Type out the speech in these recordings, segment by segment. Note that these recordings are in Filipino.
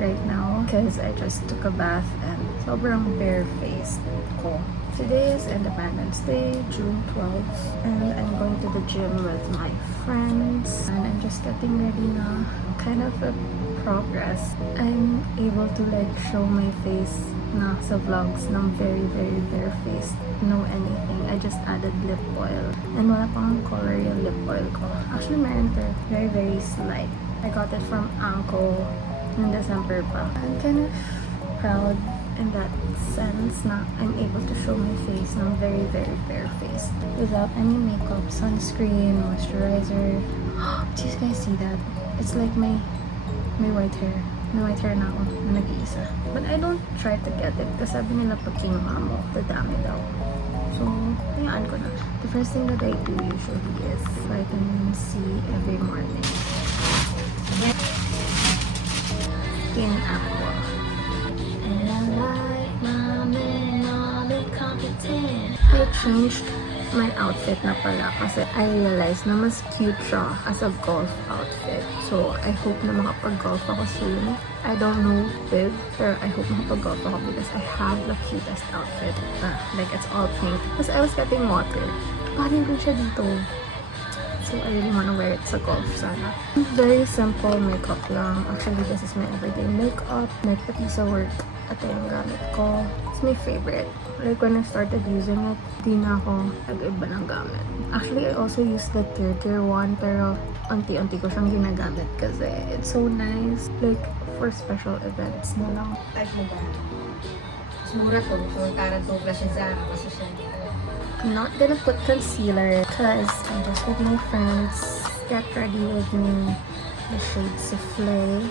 right now because I just took a bath and sobrang bare-faced ko. Today is Independence Day, June 12th, and I'm going to the gym with my friends and I'm just getting ready na. Kind of a progress. I'm able to like show my face na sa vlogs ng very bare-faced. No anything. I just added lip oil. And wala pang color yung lip oil ko. Actually, meron to. Very slight. I got it from Anko in December pa. I'm kind of proud in that sense na I'm able to show my face ng very bare-faced. Without any makeup, sunscreen, moisturizer. Do you guys see that? It's like my white hair. May white hair na ako na nag-iisa. But I don't try to get it kasi sabi nila pag kinuha mo, dadami daw. So, hayaan ko na. The first thing that I do usually is vitamin C every morning. Skin Aqua. And I like my man, all incompetent. I changed my outfit na pala kasi I realized na mas cute siya as a golf outfit. So, I hope na makapag-golf ako soon. I don't know if, pero I hope makapag-golf ako because I have the cutest outfit. Like, it's all pink. Because I was getting water. Parin ko siya dito. So, I really wanna wear it sa golf sana. Very simple makeup lang. Actually, this is my everyday makeup. Like, the piece of work. Ito yung gamit ko. It's my favorite. Like, when I started using it, di na ako nag-iba ng gamit. Actually, I also use the Tear one, pero unti-unti ko siyang ginagamit kasi it's so nice. Like, for special events na lang. Type mo ba? Mura to. So, karang tugla siya Zara. Kasi siya. I'm not gonna put concealer because I'm just with my friends. Get ready with me. The shade Souffle.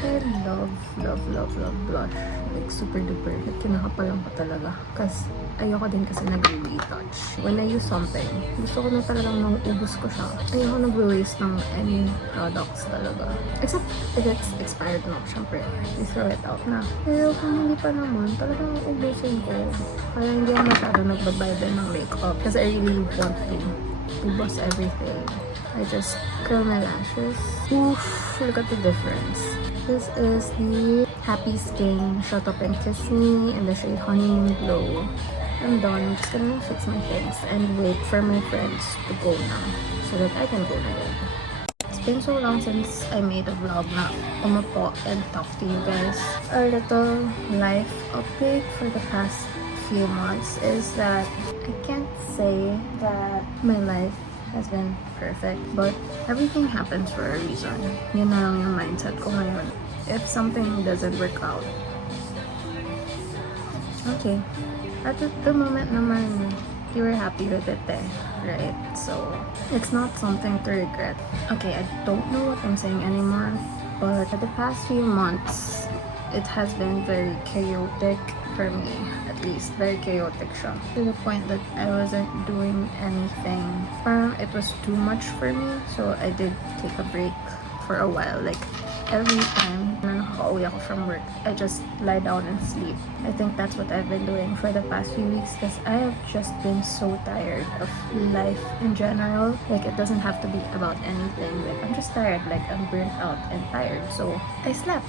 I love blush. Like, super duper. Kinakapalang ko talaga. Kasi ayoko din kasi nag-retouch. When I use something, gusto ko na talagang ubus ko siya. Ayoko nag-waste ng any products talaga. Except if it's expired na, syempre, you throw it out na. Pero kung hindi pa naman, talagang ubusin ko. Kaya hindi ako masyado nagbabayad ng makeup. Kasi I really want to ubos everything. I just curl my lashes. Oof, look at the difference. This is the Happy Skin Shut Up and Kiss Me in the shade Honeymoon Glow. I'm done. I'm just gonna fix my things and wait for my friends to go now so that I can go na din. It's been so long since I made a vlog na umapo and talk to you guys. Our little life update for the past few months is that I can't say that my life has been perfect, but everything happens for a reason. Yun na lang yung mindset ko ngayon. If something doesn't work out, okay. At the moment naman, you were happy with it right? So, it's not something to regret. Okay, I don't know what I'm saying anymore, but for the past few months, it has been very chaotic for me, at least. Very chaotic siya. To the point that I wasn't doing anything. Parang it was too much for me, so I did take a break for a while. Like, every time na nakaka-uwi ako from work, I just lie down and sleep. I think that's what I've been doing for the past few weeks because I have just been so tired of life in general. Like, it doesn't have to be about anything. Like, I'm just tired. Like, I'm burnt out and tired. So, I slept.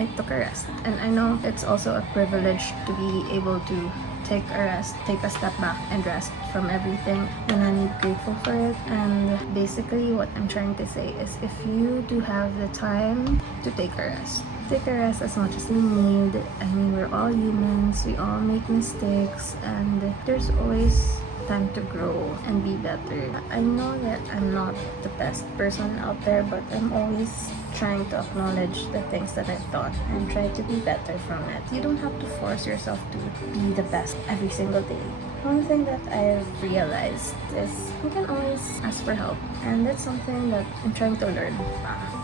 I took a rest. And I know it's also a privilege to be able to take a rest, take a step back and rest from everything, and I'm grateful for it. And basically what I'm trying to say is if you do have the time to take a rest as much as you need. I mean, we're all humans, we all make mistakes, and there's always time to grow and be better. I know that I'm not the best person out there, but I'm always trying to acknowledge the things that I've done and try to be better from it. You don't have to force yourself to be the best every single day. One thing that I've realized is you can always ask for help, and that's something that I'm trying to learn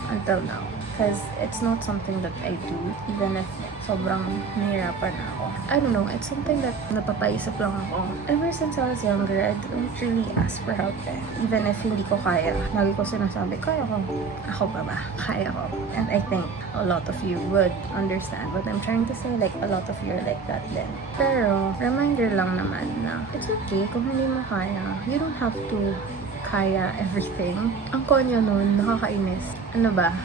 until now. Because it's not something that I do, even if sobrang nahirapan na ako. I don't know, it's something that napapaisip lang ako. Ever since I was younger, I don't really ask for help eh. Even if hindi ko kaya, lagi ko sinasabi, kaya ko. Ako pa ba? Kaya ko. And I think a lot of you would understand what I'm trying to say. Like, a lot of you are like that then. Pero, reminder lang naman na it's okay kung hindi mo kaya. You don't have to kaya everything. Ang konyo nun, nakakainis. Ano ba?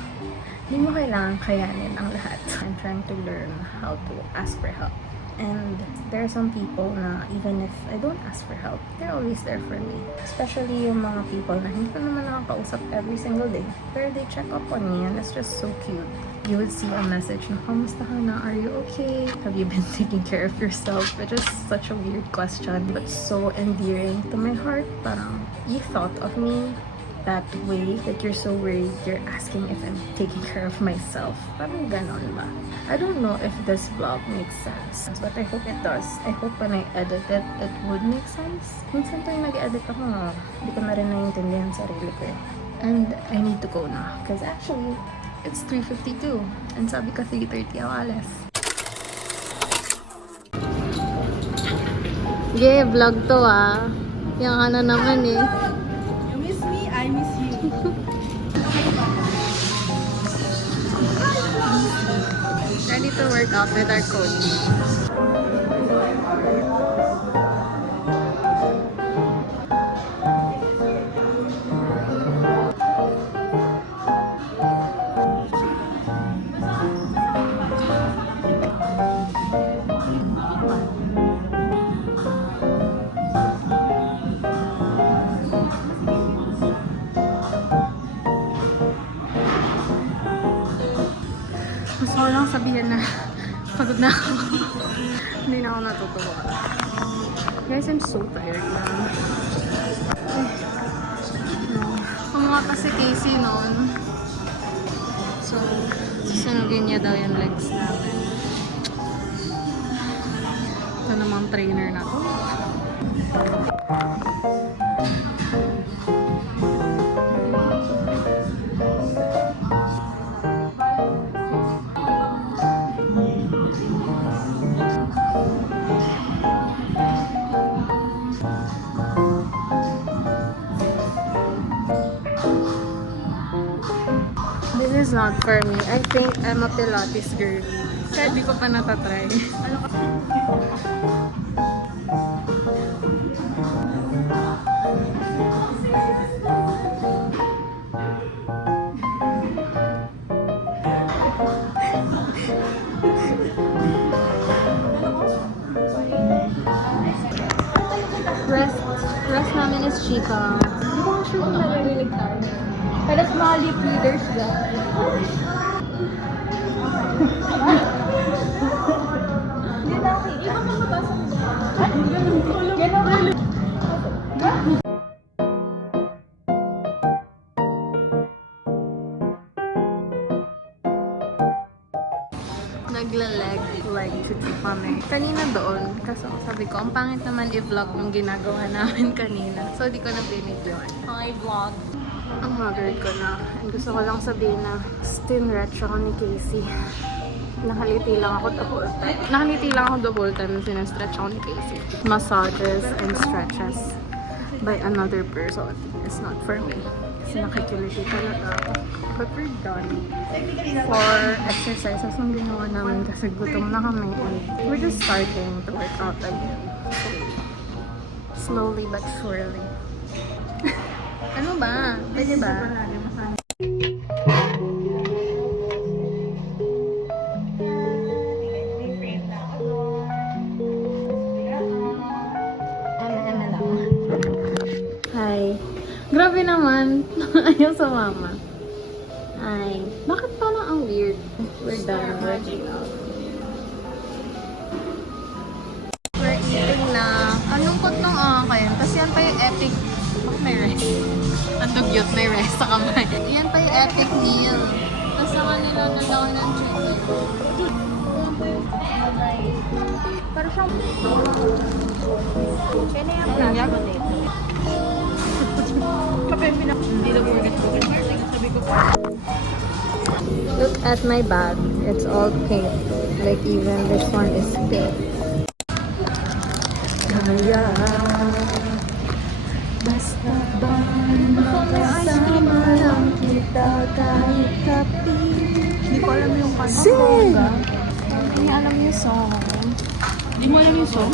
Hindi mo kailangan kayanin ang lahat. I'm trying to learn how to ask for help. And there are some people na even if I don't ask for help, they're always there for me. Especially yung mga people na hindi ko naman nakakausap every single day. Pero they check up on me and it's just so cute. You would see a message na, "Kamusta ka na? Are you okay? Have you been taking care of yourself?" Which is such a weird question, but so endearing to my heart. Parang, you thought of me that way, that you're so worried, you're asking if I'm taking care of myself. Parang ganon ba? I don't know if this vlog makes sense, but I hope it does. I hope when I edit it, it would make sense. Minsan tuwing nag-edit ako, hindi ko na rin naiintindihan sarili ko eh. And I need to go na, because actually, it's 3:52, and sabi ko 3:30 ako alas. Yeah, vlog to Yung ano naman eh. You miss me, I miss you. Ready to work out with our coach. Gusto ko lang sabihin na pagod na ako. Hindi na ako natutuwa. Guys, I'm so tired na. Kumuha pa si Casey noon. So, susunugin niya daw yung legs namin. Ito namang trainer na to. This is not for me. I think I'm a Pilates girl. Kaya di ko pa natatry. Rest namin is Chica. Hindi ko nga sure kung naririnig tayo. Pero mga lip readers lang. Hindi na okay. Ibang makabasa mo ba? Gano'n. Nagla-leg today kami. Kanina doon, kasi sabi ko, ang pangit naman i-vlog yung ginagawa namin kanina. So, di ko na binidyoan. Hi, vlog! Ang haggard ko na. And gusto ko lang sabihin na stinretch ako ni Casey. Nakaliti lang ako the whole time. Nakaliti lang ako the whole time na sinestretch ako ni Casey. Massages and stretches by another person is not for me. Kasi nakikiliti talaga ako. But we're done for exercises ang ginawa namin kasi gutom na kami. And we're just starting to work out again. Slowly but surely. Ano ba? Pwede ba? Hi. Grabe naman. Ayaw sa mama. Hi. Bakit parang ang weird? We're done working out. We're eating na. Ang lungkot ng akin. Kasi yan pa yung epic. Bakit may rest? Ang dugyot, may rest sa kamay. Yan pa yung epic meal. Tapos sa kanila nalaki ng chicken. Pero siyang... Kaya na yung plasma dito. Look at my bag. It's all pink. Like even this one is pink. Kaya basta ba makasama lang kita kahit kapi. Hindi ko alam yung kanta. Sing! Hindi alam yung song. Hindi mo alam yung song?